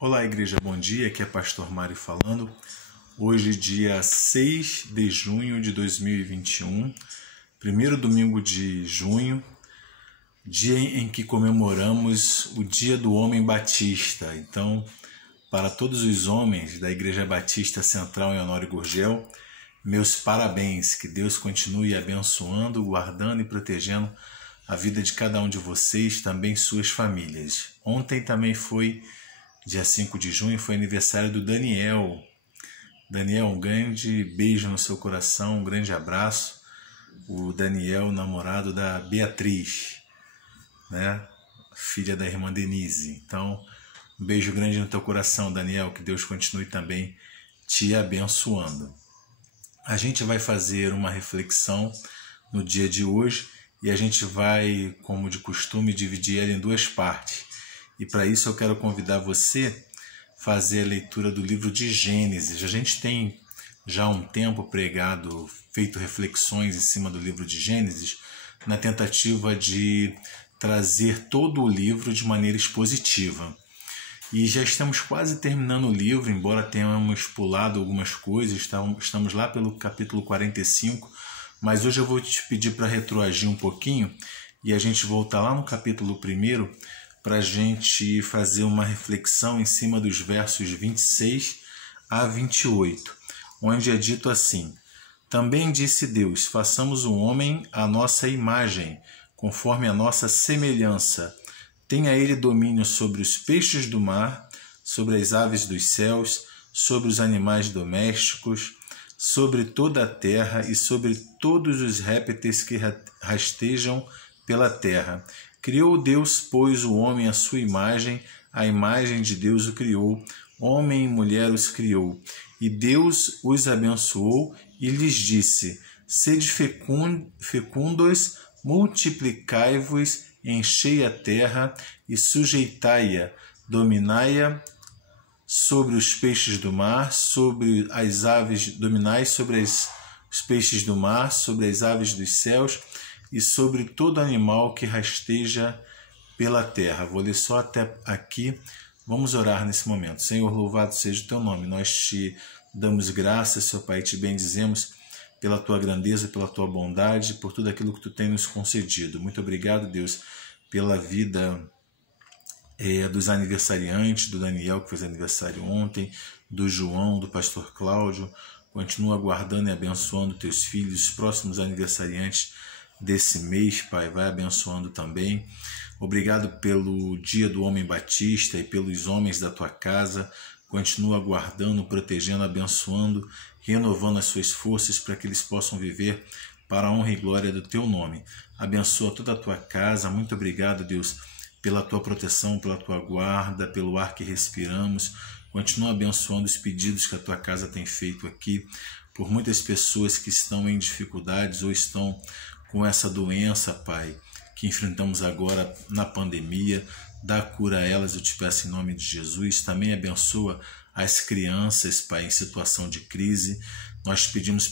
Olá, igreja, bom dia. Aqui é Pastor Mário falando. Hoje, dia 6 de junho de 2021, primeiro domingo de junho, dia em que comemoramos o Dia do Homem Batista. Então, para todos os homens da Igreja Batista Central em Honório Gurgel, meus parabéns. Que Deus continue abençoando, guardando e protegendo a vida de cada um de vocês, também suas famílias. Ontem também foi dia 5 de junho, foi aniversário do Daniel. Daniel, um grande beijo no seu coração, um grande abraço. O Daniel, namorado da Beatriz, né? Filha da irmã Denise. Então, um beijo grande no teu coração, Daniel. Que Deus continue também te abençoando. A gente vai fazer uma reflexão no dia de hoje e a gente vai, como de costume, dividir ela em duas partes. E para isso eu quero convidar você a fazer a leitura do livro de Gênesis. A gente tem já há um tempo pregado, feito reflexões em cima do livro de Gênesis, na tentativa de trazer todo o livro de maneira expositiva. E já estamos quase terminando o livro, embora tenhamos pulado algumas coisas, estamos lá pelo capítulo 45, mas hoje eu vou te pedir para retroagir um pouquinho e a gente voltar lá no capítulo 1 para a gente fazer uma reflexão em cima dos versos 26 a 28, onde é dito assim: Também disse Deus, façamos o homem à nossa imagem, conforme a nossa semelhança. Tenha ele domínio sobre os peixes do mar, sobre as aves dos céus, sobre os animais domésticos, sobre toda a terra e sobre todos os répteis que rastejam pela terra. Criou Deus, pois, o homem à sua imagem, a imagem de Deus o criou, homem e mulher os criou. E Deus os abençoou e lhes disse: Sede fecundos, multiplicai-vos, enchei a terra e sujeitai-a, dominai-a sobre os peixes do mar, sobre as aves, dominai sobre os peixes do mar, sobre as aves dos céus e sobre todo animal que rasteja pela terra. Vou ler só até aqui. Vamos orar nesse momento. Senhor, louvado seja o teu nome. Nós te damos graças, Seu Pai, te bendizemos pela tua grandeza, pela tua bondade, por tudo aquilo que tu tem nos concedido. Muito obrigado, Deus, pela vida dos aniversariantes, do Daniel, que fez aniversário ontem, do João, do pastor Cláudio. Continua guardando e abençoando teus filhos, os próximos aniversariantes desse mês, Pai, vai abençoando também. Obrigado pelo Dia do Homem Batista e pelos homens da tua casa. Continua guardando, protegendo, abençoando, renovando as suas forças para que eles possam viver para a honra e glória do teu nome. Abençoa toda a tua casa. Muito obrigado, Deus, pela tua proteção, pela tua guarda, pelo ar que respiramos. Continua abençoando os pedidos que a tua casa tem feito aqui, por muitas pessoas que estão em dificuldades ou estão com essa doença, Pai, que enfrentamos agora na pandemia. Dá cura a elas, eu te peço em nome de Jesus. Também abençoa as crianças, Pai, em situação de crise. Nós pedimos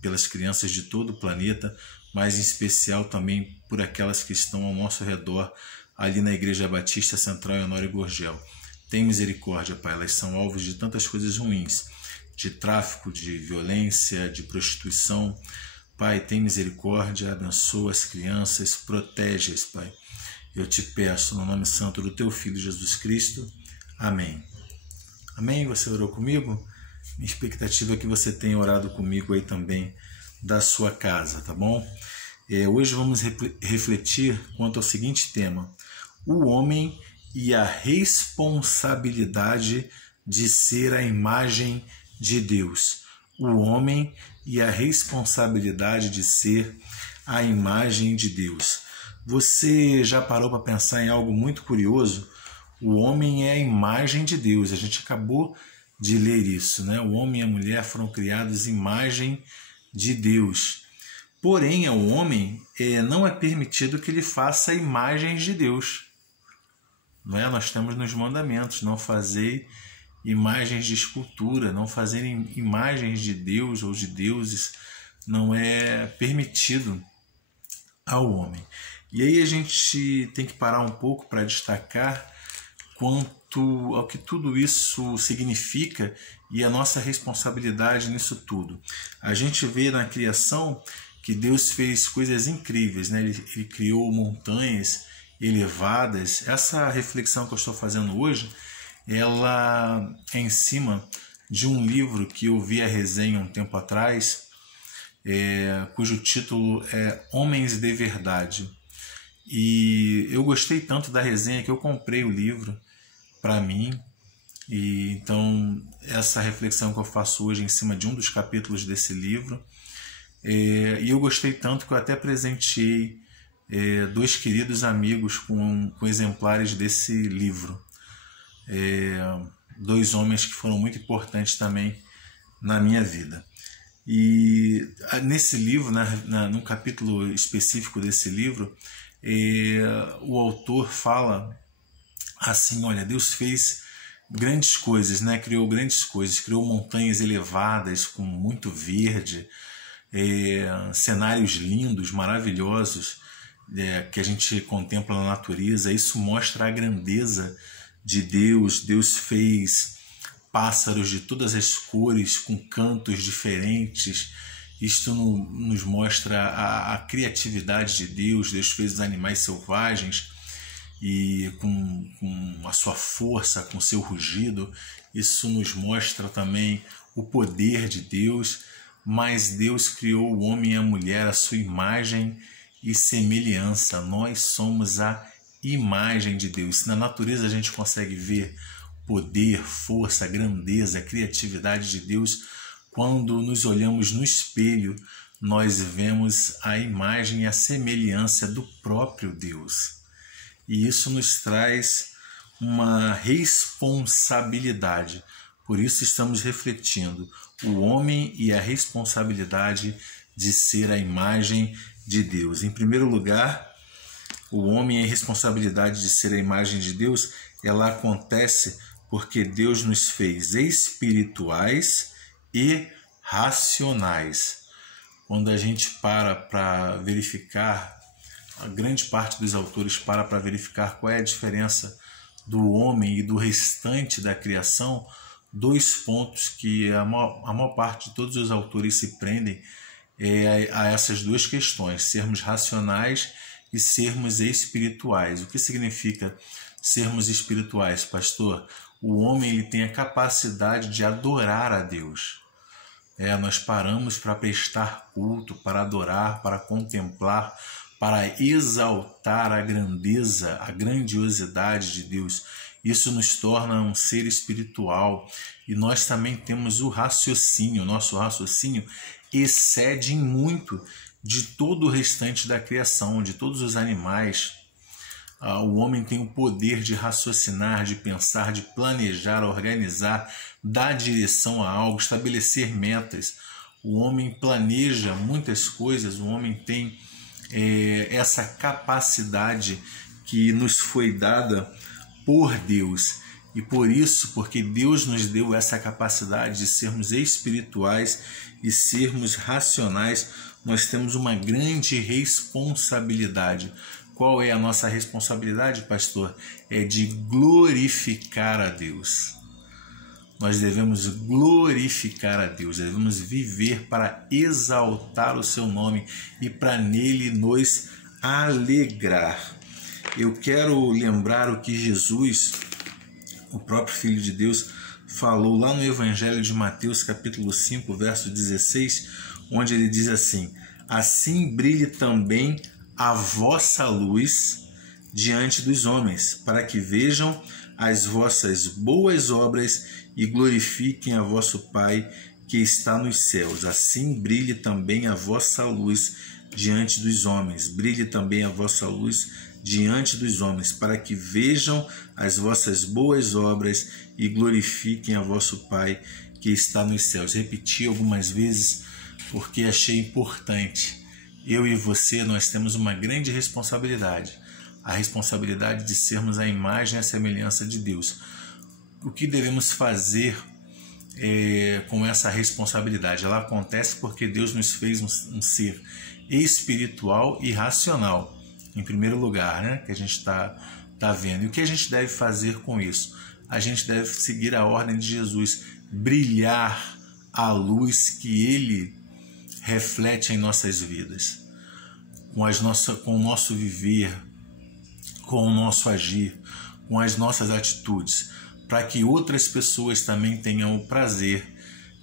pelas crianças de todo o planeta, mas em especial também por aquelas que estão ao nosso redor, ali na Igreja Batista Central em Honório Gurgel. Tem misericórdia, Pai, elas são alvos de tantas coisas ruins, de tráfico, de violência, de prostituição. Pai, tem misericórdia, abençoa as crianças, protege-as, Pai. Eu te peço no nome santo do teu Filho Jesus Cristo. Amém. Amém? Você orou comigo? Minha expectativa é que você tenha orado comigo aí também da sua casa, tá bom? Hoje vamos refletir quanto ao seguinte tema: o homem e a responsabilidade de ser a imagem de Deus. O homem e a responsabilidade de ser a imagem de Deus. Você já parou para pensar em algo muito curioso? O homem é a imagem de Deus. A gente acabou de ler isso, né? O homem e a mulher foram criados em imagem de Deus. Porém, ao homem não é permitido que ele faça imagens de Deus. Não é? Nós temos nos mandamentos: não fazer imagens de escultura, não fazer imagens de Deus ou de deuses, não é permitido ao homem. E aí a gente tem que parar um pouco para destacar quanto ao que tudo isso significa e a nossa responsabilidade nisso tudo. A gente vê na criação que Deus fez coisas incríveis, né? Ele criou montanhas elevadas. Essa reflexão que eu estou fazendo hoje, ela é em cima de um livro que eu vi a resenha um tempo atrás, cujo título é Homens de Verdade. E eu gostei tanto da resenha que eu comprei o livro para mim. E então essa reflexão que eu faço hoje em cima de um dos capítulos desse livro, e eu gostei tanto que eu até presenteei dois queridos amigos com exemplares desse livro, dois homens que foram muito importantes também na minha vida. E nesse livro, num capítulo específico desse livro, o autor fala assim: olha, Deus fez grandes coisas, né? Criou grandes coisas, criou montanhas elevadas com muito verde, cenários lindos, maravilhosos, que a gente contempla na natureza. Isso mostra a grandeza de Deus. Deus fez pássaros de todas as cores, com cantos diferentes. Isto nos mostra a criatividade de Deus. Deus fez os animais selvagens e com a sua força, com o seu rugido. Isso nos mostra também o poder de Deus. Mas Deus criou o homem e a mulher à sua imagem e semelhança. Nós somos a imagem de Deus. Na natureza a gente consegue ver poder, força, grandeza, criatividade de Deus. Quando nos olhamos no espelho, nós vemos a imagem e a semelhança do próprio Deus. E isso nos traz uma responsabilidade. Por isso estamos refletindo o homem e a responsabilidade de ser a imagem de Deus. Em primeiro lugar, o homem e a responsabilidade de ser a imagem de Deus, ela acontece porque Deus nos fez espirituais e racionais. Quando a gente para verificar, a grande parte dos autores para verificar qual é a diferença do homem e do restante da criação, dois pontos que a maior parte de todos os autores se prendem a essas duas questões: sermos racionais e sermos espirituais. O que significa sermos espirituais, pastor? O homem ele tem a capacidade de adorar a Deus. Nós paramos para prestar culto, para adorar, para contemplar, para exaltar a grandeza, a grandiosidade de Deus. Isso nos torna um ser espiritual. E nós também temos o raciocínio. Nosso raciocínio excede em muito de todo o restante da criação, de todos os animais. O homem tem o poder de raciocinar, de pensar, de planejar, organizar, dar direção a algo, estabelecer metas. O homem planeja muitas coisas, o homem tem essa capacidade que nos foi dada por Deus. E por isso, porque Deus nos deu essa capacidade de sermos espirituais e sermos racionais, nós temos uma grande responsabilidade. Qual é a nossa responsabilidade, pastor? É de glorificar a Deus. Nós devemos glorificar a Deus, devemos viver para exaltar o seu nome e para nele nos alegrar. Eu quero lembrar o que Jesus, o próprio Filho de Deus, falou lá no Evangelho de Mateus, capítulo 5, verso 16, onde ele diz assim: assim brilhe também a vossa luz diante dos homens, para que vejam as vossas boas obras e glorifiquem a vosso Pai que está nos céus. Assim brilhe também a vossa luz diante dos homens. Brilhe também a vossa luz diante dos homens, para que vejam as vossas boas obras e glorifiquem a vosso Pai que está nos céus. Repeti algumas vezes porque achei importante. Eu e você, nós temos uma grande responsabilidade. A responsabilidade de sermos a imagem e a semelhança de Deus. O que devemos fazer com essa responsabilidade? Ela acontece porque Deus nos fez um ser espiritual e racional, em primeiro lugar, né? Que a gente está vendo. E o que a gente deve fazer com isso? a gente deve seguir a ordem de Jesus, brilhar a luz que Ele reflete em nossas vidas, com o nosso viver, com o nosso agir, com as nossas atitudes, para que outras pessoas também tenham o prazer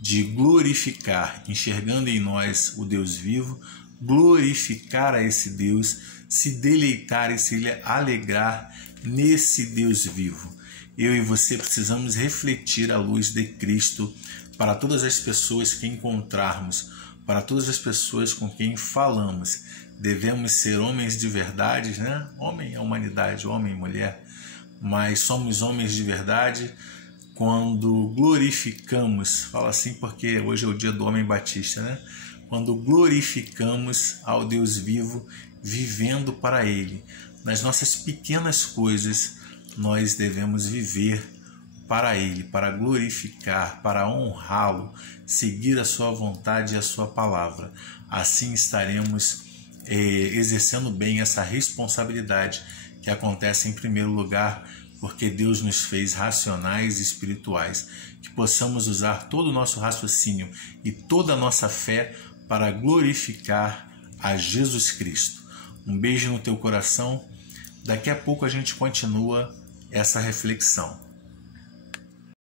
de glorificar, enxergando em nós o Deus vivo, glorificar a esse Deus, se deleitar e se alegrar nesse Deus vivo. Eu e você precisamos refletir a luz de Cristo para todas as pessoas que encontrarmos, para todas as pessoas com quem falamos. Devemos ser homens de verdade, né? Homem é humanidade, homem e mulher, mas somos homens de verdade quando glorificamos, fala assim porque hoje é o dia do homem batista, né? Quando glorificamos ao Deus vivo, vivendo para Ele. Nas nossas pequenas coisas, nós devemos viver para Ele, para glorificar, para honrá-lo, seguir a sua vontade e a sua palavra. Assim estaremos exercendo bem essa responsabilidade que acontece em primeiro lugar porque Deus nos fez racionais e espirituais, que possamos usar todo o nosso raciocínio e toda a nossa fé para glorificar a Jesus Cristo. Um beijo no teu coração. Daqui a pouco a gente continua essa reflexão.